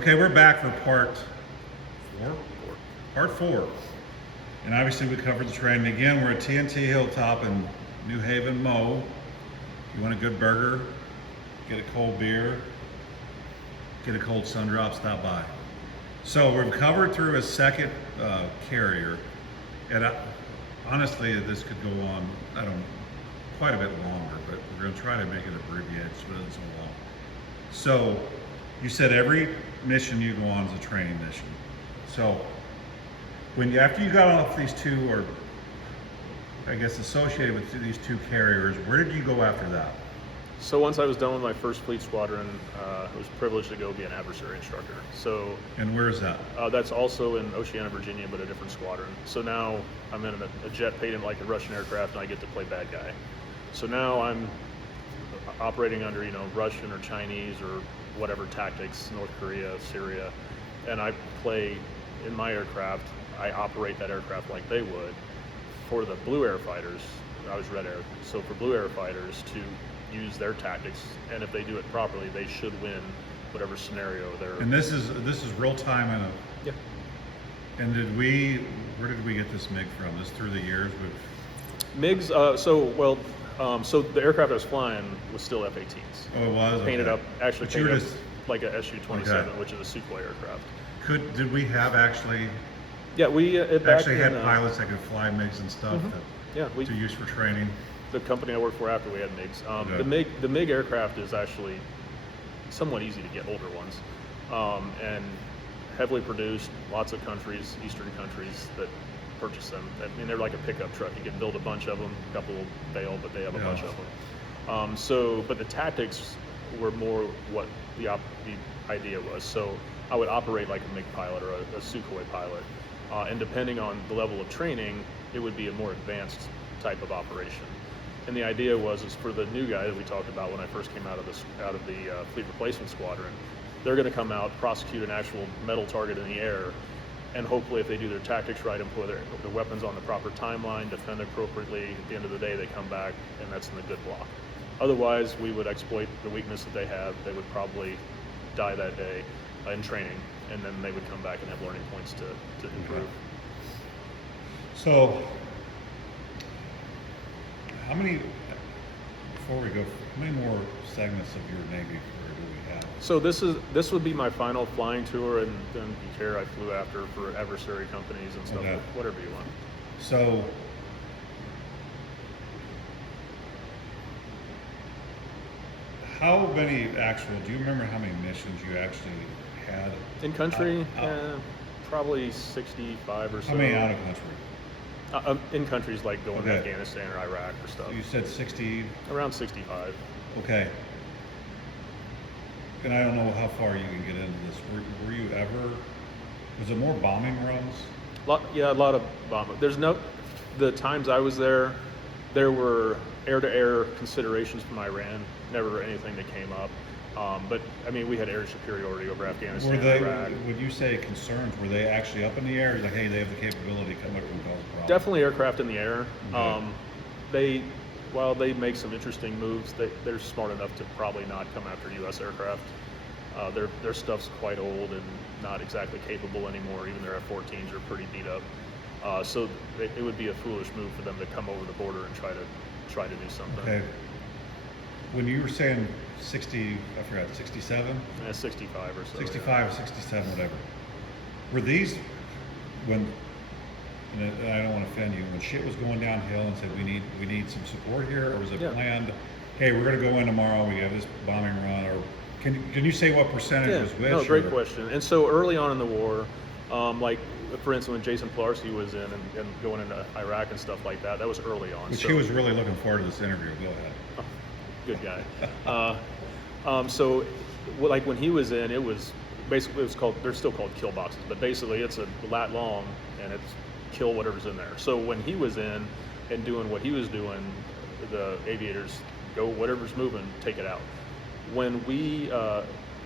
Okay, we're back for part four. Part four. And obviously we covered the training. Again, we're at TNT Hilltop in New Haven, Mo. If you want a good burger, get a cold beer, get a cold sun drop, stop by. So we've covered through a second carrier. And honestly, this could go on, quite a bit longer, but we're going to try to make it abbreviated so it isn't so long. So you said every mission you go on is a training mission. So after you got off these two, or I guess associated with these two carriers, where did you go after that? So once I was done with my first fleet squadron, I was privileged to go be an adversary instructor. So And where is that? that's also in Oceana, Virginia, but a different squadron. So now I'm in a jet painted like a Russian aircraft, and I get to play bad guy. So now I'm operating under, Russian or Chinese or whatever tactics, North Korea, Syria, and I play in my aircraft. I operate that aircraft like they would. For the blue air fighters, I was red air. So for blue air fighters to use their tactics, and if they do it properly, they should win whatever scenario they're. And this is real time in a. Yeah. And where did we get this MiG from? This through the years with. MiGs. So the aircraft I was flying was still F-18s. Oh, it was Painted okay. up, actually But painted up like a Su-27, Okay. which is a Sukhoi aircraft. Did we have actually Yeah, we had in, pilots that could fly MiGs and stuff we to use for training? the company I worked for after we had MiGs. Okay. The MiG aircraft is actually somewhat easy to get, older ones, and heavily produced. Lots of countries, Eastern countries, that purchase them. I mean, they're like a pickup truck. You can build a bunch of them. A couple will fail, but they have a bunch of them. But the tactics were more what the idea was. So I would operate like a MiG pilot or a Sukhoi pilot, and depending on the level of training, it would be a more advanced type of operation. And the idea was for the new guy that we talked about when I first came out of the fleet replacement squadron, they're going to come out, prosecute an actual metal target in the air, and hopefully if they do their tactics right and put their weapons on the proper timeline, defend appropriately, at the end of the day they come back and that's in the good block. Otherwise, we would exploit the weakness that they have. They would probably die that day in training, and then they would come back and have learning points to improve. Okay. So, before we go, how many more segments of your Navy career do we have? So this would be my final flying tour, and then each year I flew after for adversary companies and stuff, Okay. whatever you want. So, do you remember how many missions you actually had? In country, probably 65 or so. How many out of country? In countries like going to Okay. Afghanistan or Iraq or stuff. So you said 60, Around 65. okay. And I don't know how far you can get into this. Were you ever, was it more bombing runs? A lot of bombing. The times I was there were air-to-air considerations from Iran. Never anything that came up. But I mean, we had air superiority over Afghanistan and Iraq. When you say concerns, were they actually up in the air? Like, hey, they have the capability to come up and cause a problem? Definitely aircraft in the air. Okay. While they make some interesting moves, they're smart enough to probably not come after U.S. aircraft. Their stuff's quite old and not exactly capable anymore. Even their F-14s are pretty beat up. So it would be a foolish move for them to come over the border and try to do something. Okay. When you were saying 60, I forgot, 67? 65 or so. 65, 67, whatever. Were these, and I don't want to offend you, when shit was going downhill and said we need some support here, or was it planned, hey, we're going to go in tomorrow, we have this bombing run, or can you say what percentage was which? No, great question. And so early on in the war, like for instance when Jason Pilarski was in and going into Iraq and stuff like that was early on. Which he was really looking forward to this interview. Go ahead. Good guy. So like when he was in, it was basically, they're still called kill boxes, but basically it's a lat long and it's kill whatever's in there. So when he was in and doing what he was doing, the aviators go whatever's moving, take it out. When we,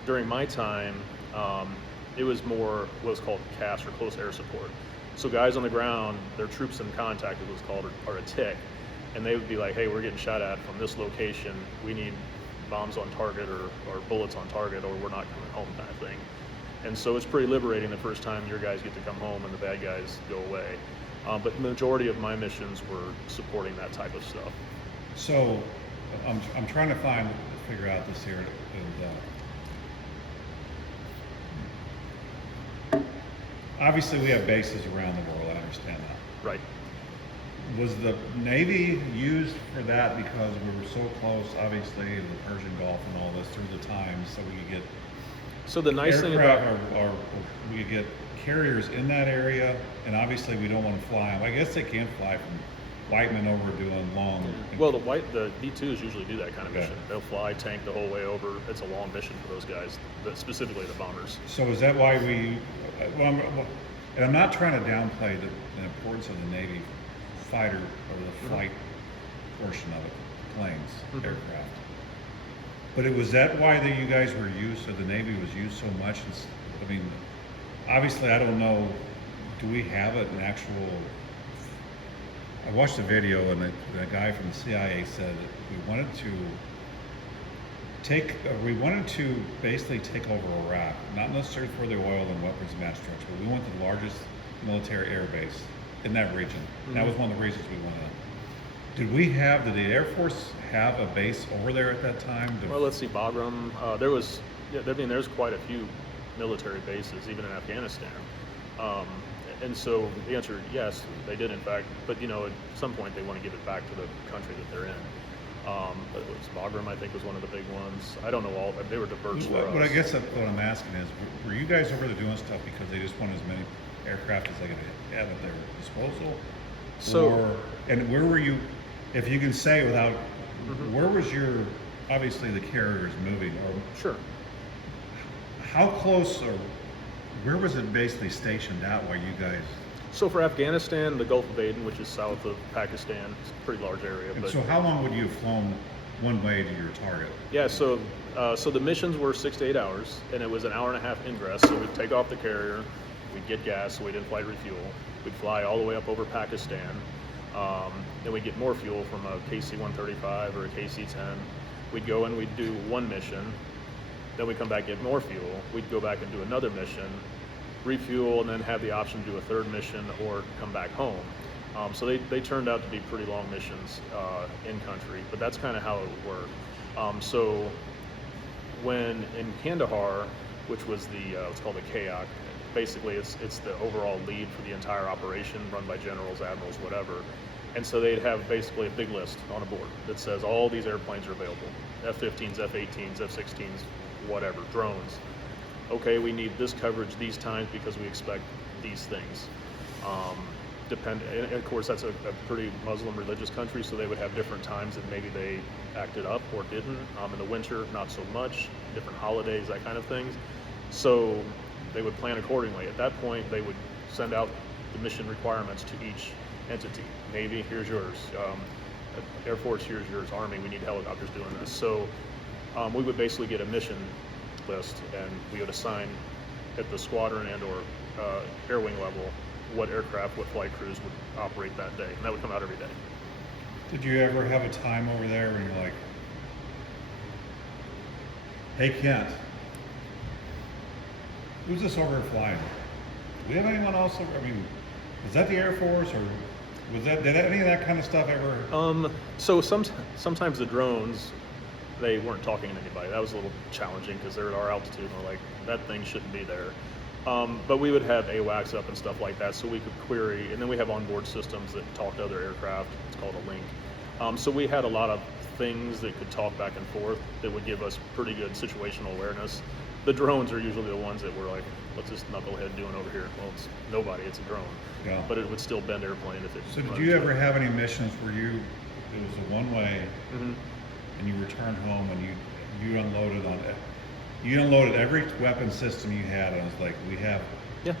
during my time, it was more what was called CAS, or close air support. So guys on the ground, their troops in contact, it was called, or a TIC, and they would be like, hey, we're getting shot at from this location, we need bombs on target or bullets on target, or we're not coming home, kind of thing. And so it's pretty liberating the first time your guys get to come home and the bad guys go away. But the majority of my missions were supporting that type of stuff. So I'm trying to figure out this here. And, obviously, we have bases around the world. I understand that. Right. Was the Navy used for that because we were so close, obviously, to the Persian Gulf and all this through the times, so we could get So the nice thing about or we could get carriers in that area, and obviously we don't want to fly them. I guess they can fly from Whiteman over doing long. well, the B2s usually do that kind of Yeah. mission. They'll fly tank the whole way over. It's a long mission for those guys, specifically the bombers. So is that why we? And I'm not trying to downplay the importance of the Navy fighter or the flight portion of it, planes, aircraft. But was that why you guys were used, or the Navy was used so much? I mean, obviously, I don't know, do we have an actual, I watched a video and the guy from the CIA said that we wanted to basically take over Iraq, not necessarily for the oil and weapons match trucks, but we wanted the largest military air base in that region. That was one of the reasons we wanted it. Did the Air Force have a base over there at that time? Well, let's see, Bagram. There's quite a few military bases, even in Afghanistan. And so the answer, yes, they did in fact. But at some point they want to give it back to the country that they're in. But it was Bagram, I think, was one of the big ones. I don't know all. They were diverse for us. But I guess what I'm asking is, were you guys over there doing stuff because they just wanted as many aircraft as they could have at their disposal? And where were you? If you can say without, where was obviously the carriers moving, or Sure. how close, or where was it basically stationed at while you guys? So for Afghanistan, the Gulf of Aden, which is south of Pakistan, it's a pretty large area. And so how long would you have flown one way to your target? Yeah, so the missions were 6 to 8 hours, and it was an hour and a half ingress. So we'd take off the carrier, we'd get gas, so we didn't flight refuel. We'd fly all the way up over Pakistan. Then we'd get more fuel from a KC-135 or a KC-10. We'd go and we'd do one mission. Then we'd come back, get more fuel. We'd go back and do another mission, refuel, and then have the option to do a third mission or come back home. So they turned out to be pretty long missions in country, but that's kind of how it would work. So when in Kandahar, which was what's called the KAOC, basically it's the overall lead for the entire operation, run by generals, admirals, whatever. And so they'd have basically a big list on a board that says all these airplanes are available: F-15s, F-18s, F-16s, whatever, drones. Okay, we need this coverage these times because we expect these things. And of course, that's a pretty Muslim religious country, so they would have different times that maybe they acted up or didn't. In the winter, not so much, different holidays, that kind of things. So they would plan accordingly. At that point, they would send out the mission requirements to each entity. Navy, here's yours. Air Force, here's yours. Army, we need helicopters doing this. So we would basically get a mission list, and we would assign at the squadron and or air wing level what aircraft, what flight crews would operate that day, and that would come out every day. Did you ever have a time over there when you're like, hey Kent, who's this over flying? Do we have anyone else over? I mean, is that the Air Force, or did any of that kind of stuff ever? So sometimes the drones, they weren't talking to anybody. That was a little challenging because they're at our altitude and we're like, that thing shouldn't be there. But we would have AWACS up and stuff like that, so we could query, and then we have onboard systems that talk to other aircraft. It's called a link. So we had a lot of things that could talk back and forth that would give us pretty good situational awareness. The drones are usually the ones that we're like, what's this knucklehead doing over here? Well, it's nobody, it's a drone. Yeah. But it would still bend airplane if it. So did you ever have any missions where it was a one-way, and you returned home and you unloaded on it? You unloaded every weapon system you had, and it was like, Yeah,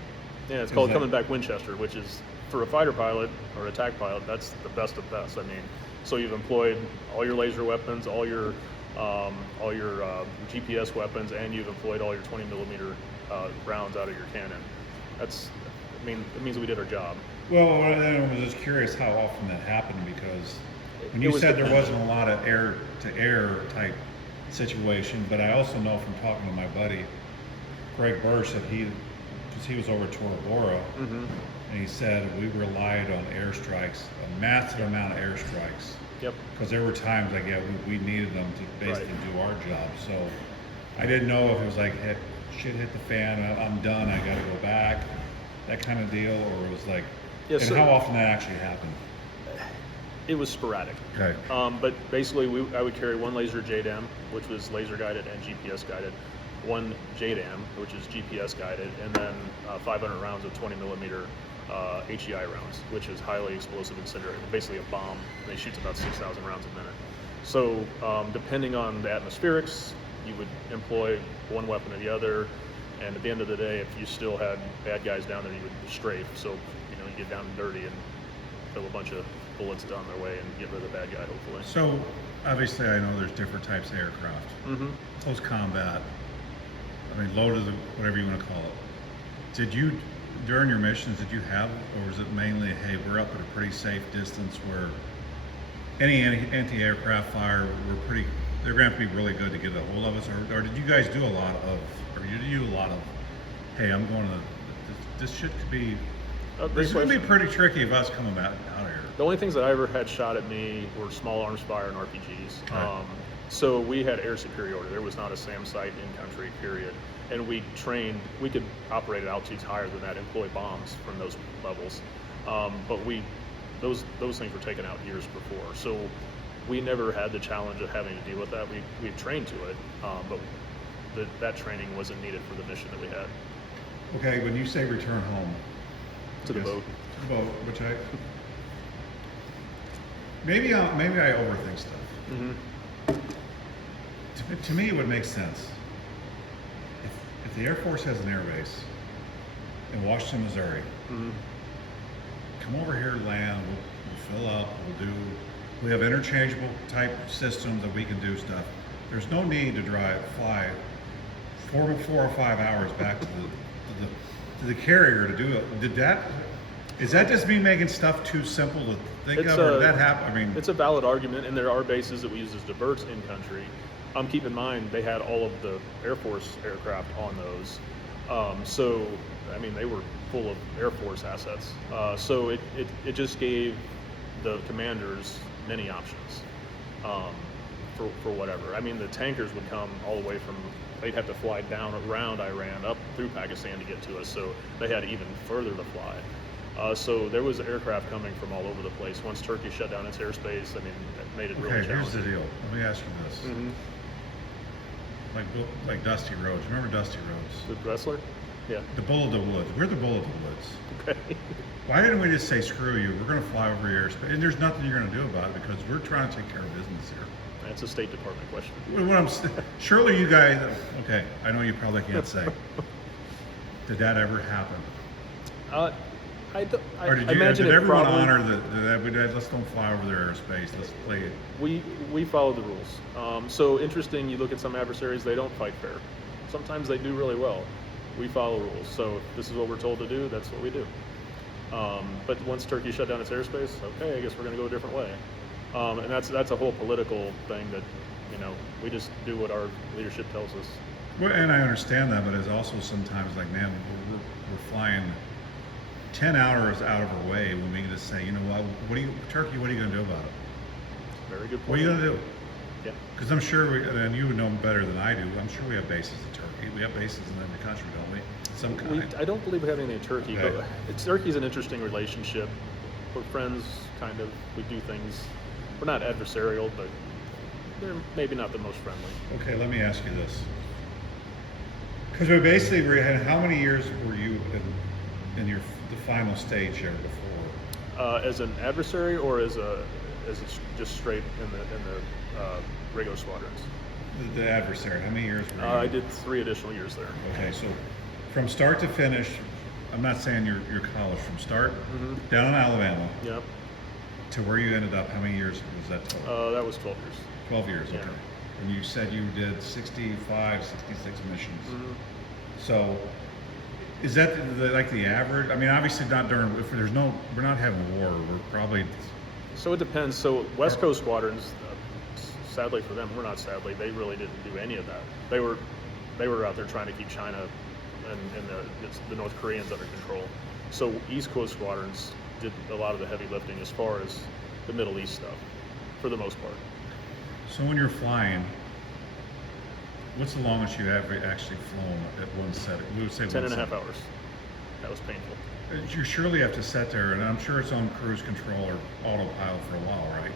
it's called coming back Winchester, which is, for a fighter pilot or attack pilot, that's the best of best. I mean, so you've employed all your laser weapons, all your GPS weapons, and you've employed all your 20 millimeter rounds out of your cannon. It means we did our job. Well, I was just curious how often that happened, because when you said there wasn't a lot of air-to-air type situation, but I also know from talking to my buddy Greg Burr said because he was over Tora Bora, Mm-hmm. and he said we relied on airstrikes, a massive amount of airstrikes. Yep. Because there were times like, yeah, we needed them to basically Right. do our job. So I didn't know if it was like, shit hit the fan, I'm done, I got to go back, that kind of deal, or it was like, Yeah, and so- how often that actually happened. It was sporadic. Okay. But basically, I would carry one laser JDAM, which was laser guided and GPS guided, one JDAM, which is GPS guided, and then 500 rounds of 20 millimeter HEI rounds, which is highly explosive incendiary, basically a bomb. And it shoots about 6,000 rounds a minute. So depending on the atmospherics, you would employ one weapon or the other. And at the end of the day, if you still had bad guys down there, you would strafe. So you get down and dirty and throw a bunch of bullets down their way and get rid of the bad guy, hopefully. So obviously I know there's different types of aircraft. Mm-hmm. Close combat, I mean loaded, whatever you want to call it. Did you, during your missions, did you have, or was it mainly, hey, we're up at a pretty safe distance where any anti-aircraft fire, they're going to have to be really good to get a hold of us, or did you guys do a lot of, hey, I'm going to, this shit could be, this is going to be pretty tricky of us coming out here. The only things that I ever had shot at me were small arms fire and RPGs. Okay. So we had air superiority. There was not a SAM site in country, period. And we could operate at altitudes higher than that, employ bombs from those levels. But those things were taken out years before. So we never had the challenge of having to deal with that. We trained to it, but that training wasn't needed for the mission that we had. Okay, when you say return home. To the Yes. boat. To the boat, which maybe I overthink stuff. Mm-hmm. To me, it would make sense. If the Air Force has an air base in Washington, Missouri, Mm-hmm. come over here, land, we'll fill up, we have interchangeable type systems that we can do stuff. There's no need to fly 4 or 5 hours back to the carrier to do it. Is that just me making stuff too simple to think of, or did that happen? I mean, it's a valid argument, and there are bases that we use as diverts in country. Keep in mind, they had all of the Air Force aircraft on those. So, I mean, they were full of Air Force assets. So it just gave the commanders many options for whatever. I mean, the tankers would come all the way from, they'd have to fly down around Iran, up through Pakistan to get to us. So they had even further to fly. So there was aircraft coming from all over the place. Once Turkey shut down its airspace, I mean, that made it really okay, here's challenging. the deal. Let me ask you this. Mm-hmm. Like Dusty Rhodes. Remember Dusty Rhodes? The wrestler? Yeah. The Bull of the Woods. We're the Bull of the Woods. Okay. Why didn't we just say, screw you, we're going to fly over your airspace? And there's nothing you're going to do about it because we're trying to take care of business here. That's a State Department question. Surely you guys, okay, I know you probably can't say. Did that ever happen? Or did imagine did it everyone probably, honor that let's don't fly over their airspace, let's play it? We follow the rules. So interesting, you look at some adversaries, they don't fight fair. Sometimes they do really well. We follow rules. So if this is what we're told to do, that's what we do. But once Turkey shut down its airspace, okay, I guess we're going to go a different way. And that's a whole political thing that, we just do what our leadership tells us. Well, and I understand that, but it's also sometimes like, man, we're flying 10 hours out of our way when we can just say, you know what, Turkey, what are you going to do about it? Very good point. What are you going to do? Yeah. Because I'm sure, and you would know better than I do, I'm sure we have bases in Turkey. We have bases in the country, don't we? Some kind. I don't believe we have anything in Turkey, Okay. but Turkey's an interesting relationship. We're friends, kind of. We do things. We're not adversarial, but they're maybe not the most friendly. Okay, let me ask you this. Because we basically how many years were you in the final stage here before? As an adversary, or as just straight in the regular squadrons? The adversary, how many years were you? I did 3 additional years there. Okay, so from start to finish, I'm not saying your college, from start down in Alabama Yep. to where you ended up, how many years was that total? That was 12 years. 12 years, okay. Yeah. And you said you did 65, 66 missions. Mm-hmm. So is that like the average? I mean, obviously not during, we're not having war, we're probably. So it depends. So West Coast squadrons, sadly for them, we're not sadly, they really didn't do any of that. They were out there trying to keep China and the North Koreans under control. So East Coast squadrons did a lot of the heavy lifting as far as the Middle East stuff, for the most part. So when you're flying, what's the longest you have actually flown at one set? We would say 10 one and a half set. hours. That was painful. You surely have to sit there, and I'm sure it's on cruise control or autopilot for a while, right?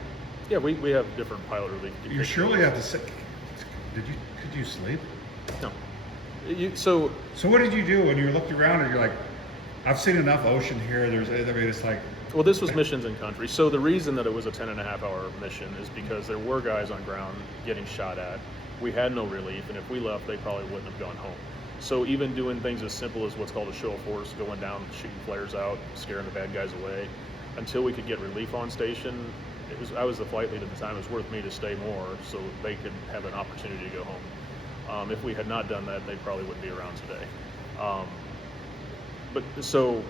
Yeah, we have different pilot relief. You surely have to sit. Could you sleep? No. So what did you do when you looked around and you're like, I've seen enough ocean here. It's like. Well, this was missions in country. So the reason that it was a 10 and a half hour mission is because there were guys on ground getting shot at. We had no relief, and if we left, they probably wouldn't have gone home. So even doing things as simple as what's called a show of force, going down, shooting flares out, scaring the bad guys away, until we could get relief on station, I was the flight lead at the time. It was worth me to stay more so they could have an opportunity to go home. If we had not done that, they probably wouldn't be around today. But so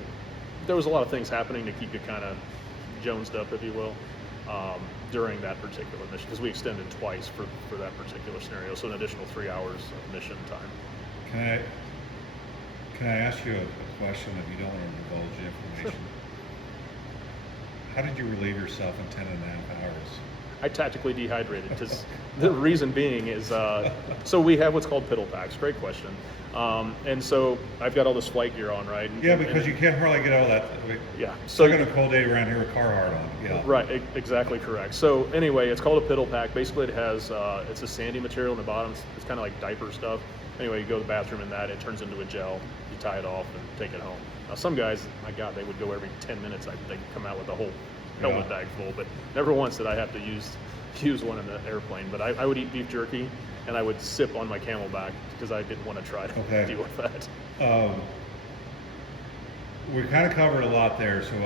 there was a lot of things happening to keep you kind of jonesed up, if you will, during that particular mission, because we extended twice for that particular scenario, so an additional 3 hours of mission time. Can I ask you a question if you don't want to divulge information? How did you relieve yourself in 10 and a half hours? I tactically dehydrated, because the reason being is, so we have what's called piddle packs. Great question. And so I've got all this flight gear on, right? Yeah, because you can't hardly get all that. Yeah. So I got a cold day around here with Carhartt on. Yeah. Right. Exactly correct. So anyway, it's called a piddle pack. Basically, it has it's a sandy material in the bottom. It's kind of like diaper stuff. Anyway, you go to the bathroom in that. It turns into a gel. You tie it off and take it home. Now, some guys, my God, they would go every 10 minutes. They'd come out with a whole helmet bag full, but never once did I have to use one in the airplane. But I would eat beef jerky, and I would sip on my Camelback because I didn't want to try to deal with that. We kind of covered a lot there, so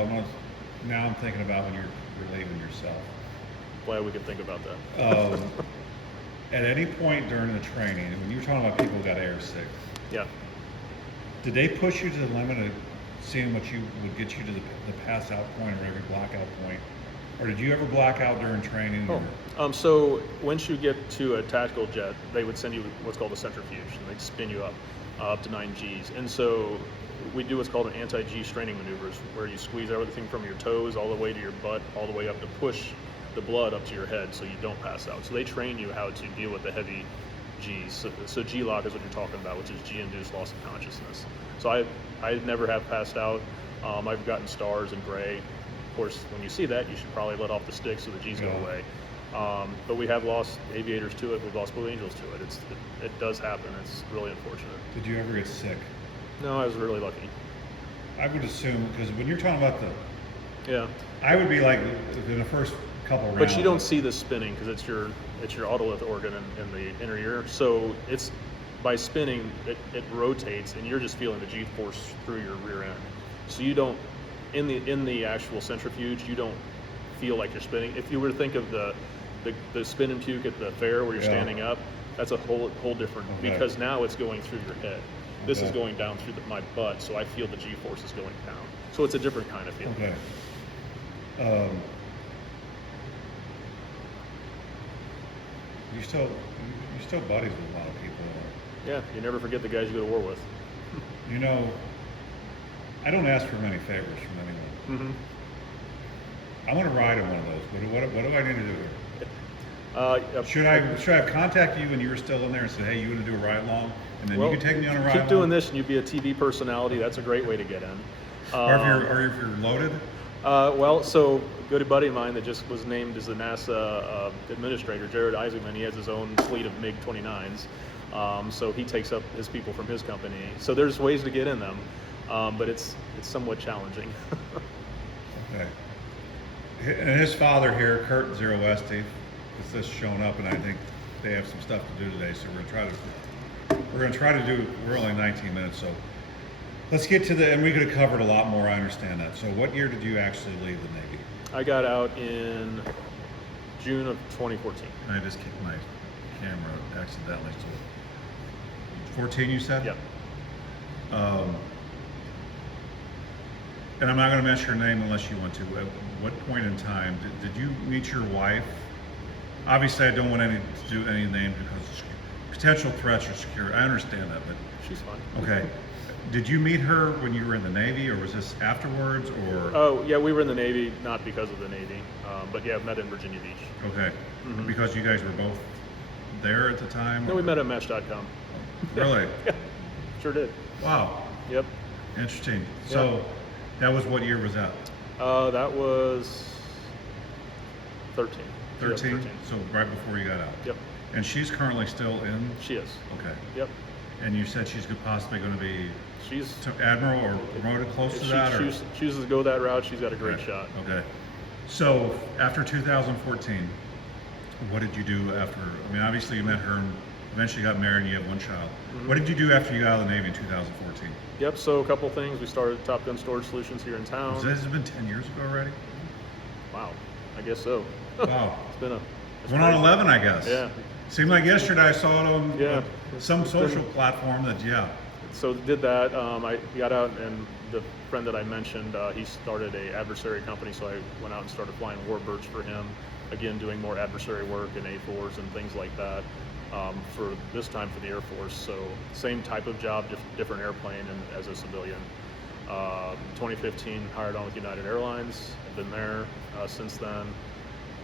now I'm thinking about when you're relieving yourself. Glad we could think about that. At any point during the training, when you were talking about people who got air sick, yeah, did they push you to the limit of seeing what would get you to the pass out point or every blackout point? Or did you ever black out during training? So once you get to a tactical jet, they would send you what's called a centrifuge, and they'd spin you up to 9 Gs. And so we do what's called an anti-G straining maneuvers, where you squeeze everything from your toes all the way to your butt, all the way up to push the blood up to your head so you don't pass out. So they train you how to deal with the heavy Gs. So G-lock is what you're talking about, which is G-induced loss of consciousness. So I never have passed out. I've gotten stars and gray. Of course, when you see that, you should probably let off the stick so the G's go away. But we have lost aviators to it. We've lost Blue Angels to it. It does happen. It's really unfortunate. Did you ever get sick? No, I was really lucky. I would assume, because when you're talking about yeah, I would be like in the first couple rounds. But you don't see the spinning because it's your otolith organ in the inner ear. So it's by spinning, it rotates, and you're just feeling the G force through your rear end. So you don't in the actual centrifuge, you don't feel like you're spinning. If you were to think of the spin and puke at the fair where you're standing up, that's a whole different, because now it's going through your head. This is going down through my butt, so I feel the G force is going down. So it's a different kind of feeling. Okay. You're still buddies with a lot of people. Yeah, you never forget the guys you go to war with. You know, I don't ask for many favors from anyone. Mm-hmm. I want to ride in one of those. What do I need to do here? Should I contact you when you were still in there and say, hey, you want to do a ride along? And then you can take me on a ride keep doing this and you'd be a TV personality. That's a great way to get in. Or if you're loaded? Well, so a good buddy of mine that just was named as the NASA administrator, Jared Isaacman, he has his own fleet of MiG-29s. So he takes up his people from his company. So there's ways to get in them, but it's somewhat challenging. Okay. And his father here, Kurt ZUROWESTE, is just showing up, and I think they have some stuff to do today. So we're gonna try to do. We're only 19 minutes, so let's get to and we could have covered a lot more. I understand that. So what year did you actually leave the Navy? I got out in June of 2014. And I just kicked my camera accidentally. So 14, you said? Yep. And I'm not going to mention your name unless you want to. At what point in time did you meet your wife? Obviously, I don't want to do any name because potential threats or security. I understand that, but She's fine. okay. Did you meet her when you were in the Navy, or was this afterwards, or? Oh, yeah, we were in the Navy, not because of the Navy, but yeah, met in Virginia Beach. Okay. Because you guys were both there at the time? No, or? we met at Match.com. Really? Yeah, sure did. Wow. Yep. Interesting. So that was, what year was that? That was 13. 13? Yep, So right before you got out? Yep. And she's currently still in? She is. Okay. Yep. And you said she's possibly going to be She's admiral or promoted close if to she that? Or? chooses to go that route, she's got a great Okay. shot. Okay. So after 2014, what did you do after? I mean, obviously you met her and eventually got married and you have one child. What did you do after you got out of the Navy in 2014? Yep. So a couple things. We started Top Gun Storage Solutions here in town. This has been 10 years ago already? Wow. I guess so. Wow. It's been It's went on 11, I guess. Yeah. Seemed like yesterday I saw it on Yeah. some social platform that, yeah. So did that. I got out, and the friend that I mentioned, he started a adversary company. So I went out and started flying warbirds for him. Again, doing more adversary work in A4s and things like that. For this time for the Air Force. So same type of job, different airplane, and as a civilian. 2015, hired on with United Airlines. I've been there since then,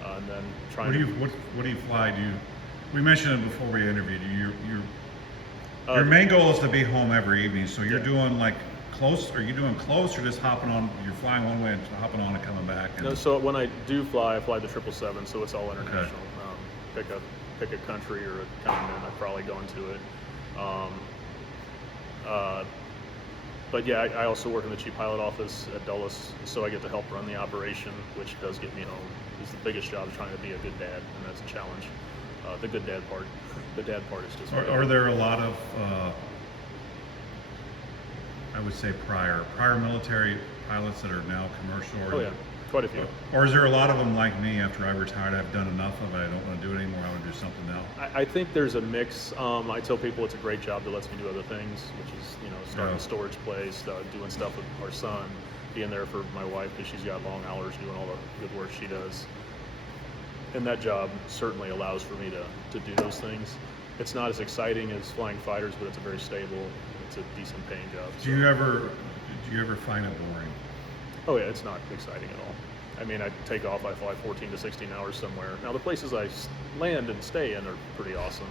and then trying. What do you fly? We mentioned it before we interviewed you. Your main goal is to be home every evening. So you're doing like close. Are you doing close, or just hopping on? You're flying one way and hopping on and coming back. And, No, so when I do fly, I fly the 777, so it's all international. Pick a country or a continent, I'd probably go into it. But yeah, I also work in the chief pilot office at Dulles, so I get to help run the operation, which does get me home. It's the biggest job, is trying to be a good dad, and that's a challenge. The good dad part. The dad part is just. Are there a lot of, I would say, prior military pilots that are now commercial? Or, Oh yeah, quite a few. Or is there a lot of them like me? After I retired, I've done enough of it. I don't want to do it anymore. I want to do something else. I think there's a mix. I tell people it's a great job that lets me do other things, which is, starting a storage place, doing stuff with our son, being there for my wife because she's got long hours doing all the good work she does. And that job certainly allows for me to do those things. It's not as exciting as flying fighters, but it's a very stable, it's a decent paying job. Do you ever find it boring? Oh yeah, it's not exciting at all. I mean, I take off, I fly 14 to 16 hours somewhere. Now the places I land and stay in are pretty awesome,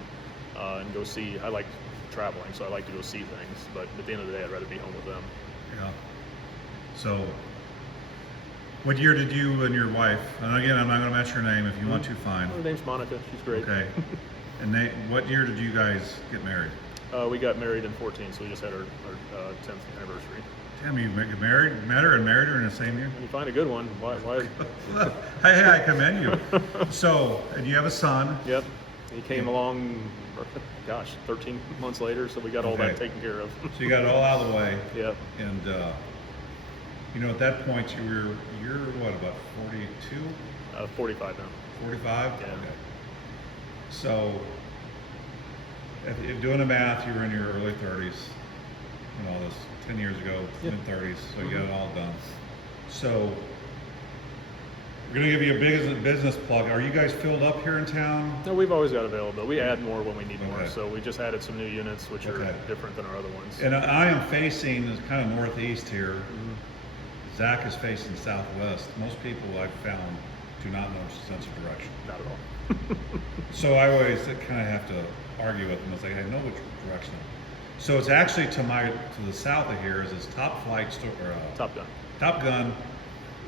and go see. I like traveling, so I like to go see things. But at the end of the day, I'd rather be home with them. Yeah. So, what year did you and your wife? And again, I'm not going to mention her name. If you want to, fine. Her name's Monica. She's great. Okay. And what year did you guys get married? We got married in 14, so we just had our 10th anniversary. Damn, you met her and married her in the same year? When you find a good one, why? Hey, I commend you. So, and you have a son. Yep. He came along, 13 months later, so we got all that taken care of. So you got it all out of the way. Yep. And at that point you're what, about 42? 45 now. 45? Yeah. Okay. So, if doing the math, you were in your early 30s. All this 10 years ago, mid-30s, so you got it all done. So, we're going to give you a business plug. Are you guys filled up here in town? No, we've always got available. We add more when we need more. Okay. So we just added some new units, which are different than our other ones. And I am facing kind of northeast here. Zach is facing southwest. Most people I've found do not know sense of direction. Not at all. So I always kind of have to argue with them. It's like, I know which direction. So it's actually to the south of here is this Top Flight Top Gun. Top Gun.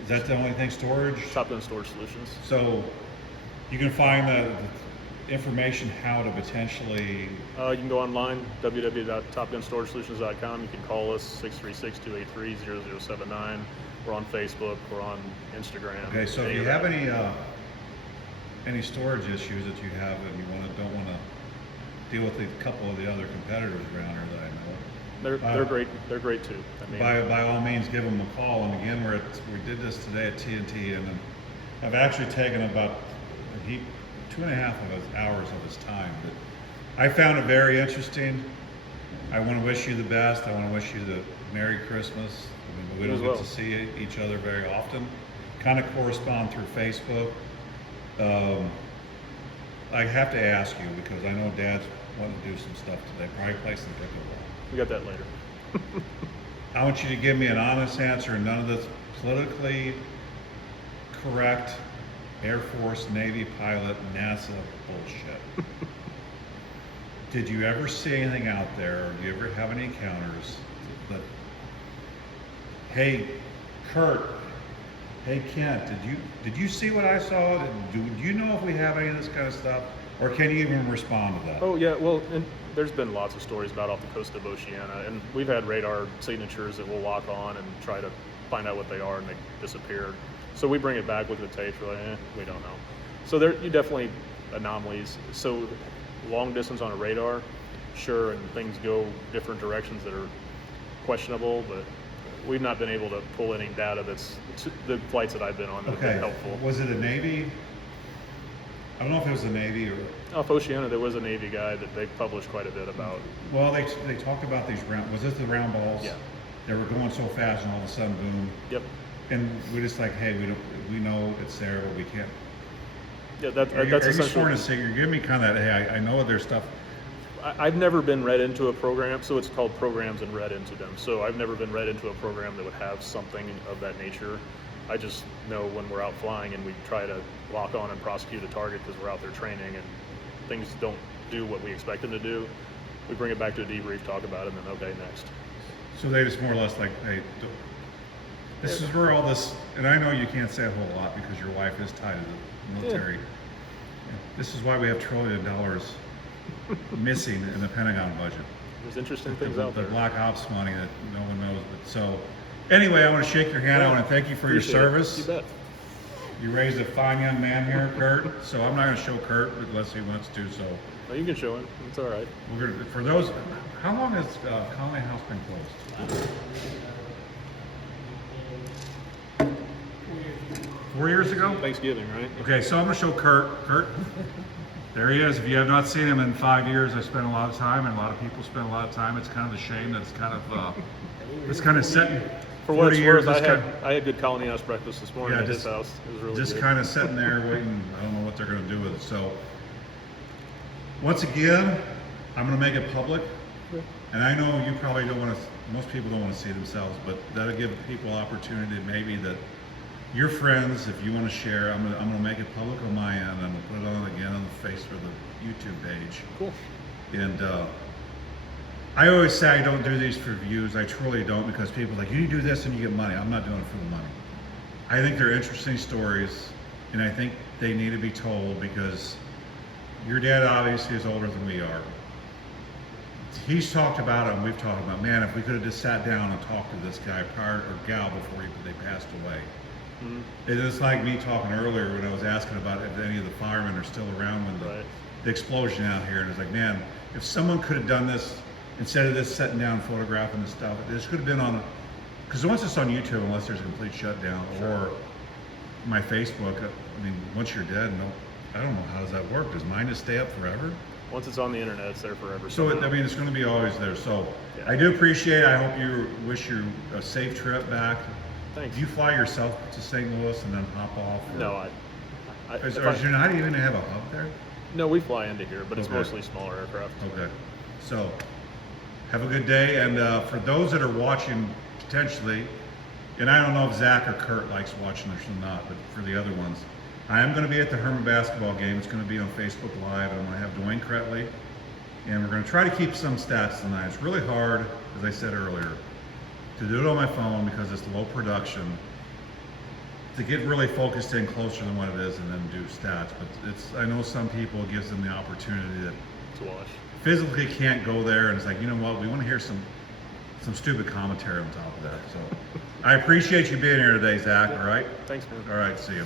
Is that the only thing, storage? Top Gun Storage Solutions. So you can find the information how to potentially. You can go online, www.topgunstorage-solutions.com. You can call us 636-283-0079. We're on Facebook. We're on Instagram. Okay, so if you have any storage issues that you have and you don't want to deal with a couple of the other competitors around here that I know. They're great. They're great too. I mean, by all means, give them a call. And again, we did this today at TNT, and I've actually taken about 2.5 hours of his time. But I found it very interesting. I want to wish you the best. I want to wish you the Merry Christmas. I mean, we don't get to see each other very often. Kind of correspond through Facebook. I have to ask you, because I know Dad's wanting to do some stuff today. Probably play some pickleball. We got that later. I want you to give me an honest answer, and none of this politically correct Air Force, Navy pilot, NASA bullshit. Did you ever see anything out there, or do you ever have any encounters that, hey, Kurt, hey, Kent, did you see what I saw? Do you know if we have any of this kind of stuff? Or can you even respond to that? Oh yeah, well, and there's been lots of stories about off the coast of Oceania, and we've had radar signatures that we'll lock on and try to find out what they are, and they disappeared. So we bring it back, look at the tapes, we're like, we don't know. So there, you definitely anomalies. So long distance on a radar, sure, and things go different directions that are questionable, but we've not been able to pull any data that's the flights that I've been on that have been helpful. Was it a Navy? I don't know if it was the Navy or... Off Oceania, there was a Navy guy that they published quite a bit about. Well, they talked about these round... Was this the round balls? Yeah. They were going so fast and all of a sudden, boom. Yep. And we're just like, hey, we know it's there, but we can't... Yeah, that's Are you essentially... sort of saying, you're giving me kind of that, hey, I know there's stuff... I've never been read into a program, so it's called programs and read into them. So I've never been read into a program that would have something of that nature. I just know when we're out flying and we try to lock on and prosecute a target because we're out there training and things don't do what we expect them to do, we bring it back to a debrief, talk about it, and then okay, next. So they just more or less like, hey, this is where all this, and I know you can't say a whole lot because your wife is tied to the military. Yeah. This is why we have $1 trillion missing in the Pentagon budget. There's interesting things out there. The black ops money that no one knows. But so, anyway, I want to shake your hand. I want to thank you for your service. You bet. You raised a fine young man here, Kurt. So I'm not going to show Kurt unless he wants to. So No, you can show him. It's all right. we're gonna, for those, how long has Conley House been closed? 4 years ago? Thanksgiving, right? Okay, so I'm going to show Kurt. Kurt, there he is. If you have not seen him in 5 years, I spent a lot of time, and a lot of people spend a lot of time. It's kind of a shame that it's kind of sitting. For what it's worth, this I had good colony house breakfast this morning at his house. It was really just good. kind of sitting there waiting. I don't know what they're going to do with it. So once again, I'm going to make it public. And I know you probably don't want to, most people don't want to see themselves, but that'll give people opportunity maybe that your friends, if you want to share, I'm going to make it public on my end. I'm going to put it on again on the face for the YouTube page. Cool. And I always say I don't do these for views. I truly don't, because people are like, you do this and you get money. I'm not doing it for the money. I think they're interesting stories, and I think they need to be told because your dad obviously is older than we are. He's talked about it, and we've talked about, man, if we could have just sat down and talked to this guy prior or gal before they passed away. Mm-hmm. It's like me talking earlier when I was asking about if any of the firemen are still around when the explosion out here, and it's like, man, if someone could have done this instead of this sitting down photographing this stuff, this could have been on, because once it's on YouTube, unless there's a complete shutdown, or my Facebook, I mean, once you're dead, no, I don't know, how does that work? Does mine just stay up forever? Once it's on the internet, it's there forever. So, I mean, it's going to be always there. So, yeah. I do appreciate it. I hope you wish you a safe trip back. Thanks. Do you fly yourself to St. Louis and then hop off? Or, No, is you not even have a hub there? No, we fly into here, but it's Okay. mostly smaller aircraft. Okay. So, have a good day. And for those that are watching potentially, and I don't know if Zach or Kurt likes watching this or not, but for the other ones, I am going to be at the Herman basketball game. It's going to be on Facebook Live, and I'm going to have Dwayne Cretley, and we're going to try to keep some stats tonight. It's really hard, as I said earlier, to do it on my phone because it's low production, to get really focused in closer than what it is and then do stats. But I know some people, it gives them the opportunity that To watch. physically can't go there, and it's like, you know what, we want to hear some stupid commentary on top of that. So I appreciate you being here today, Zach, all right? Thanks, man. All right, see you.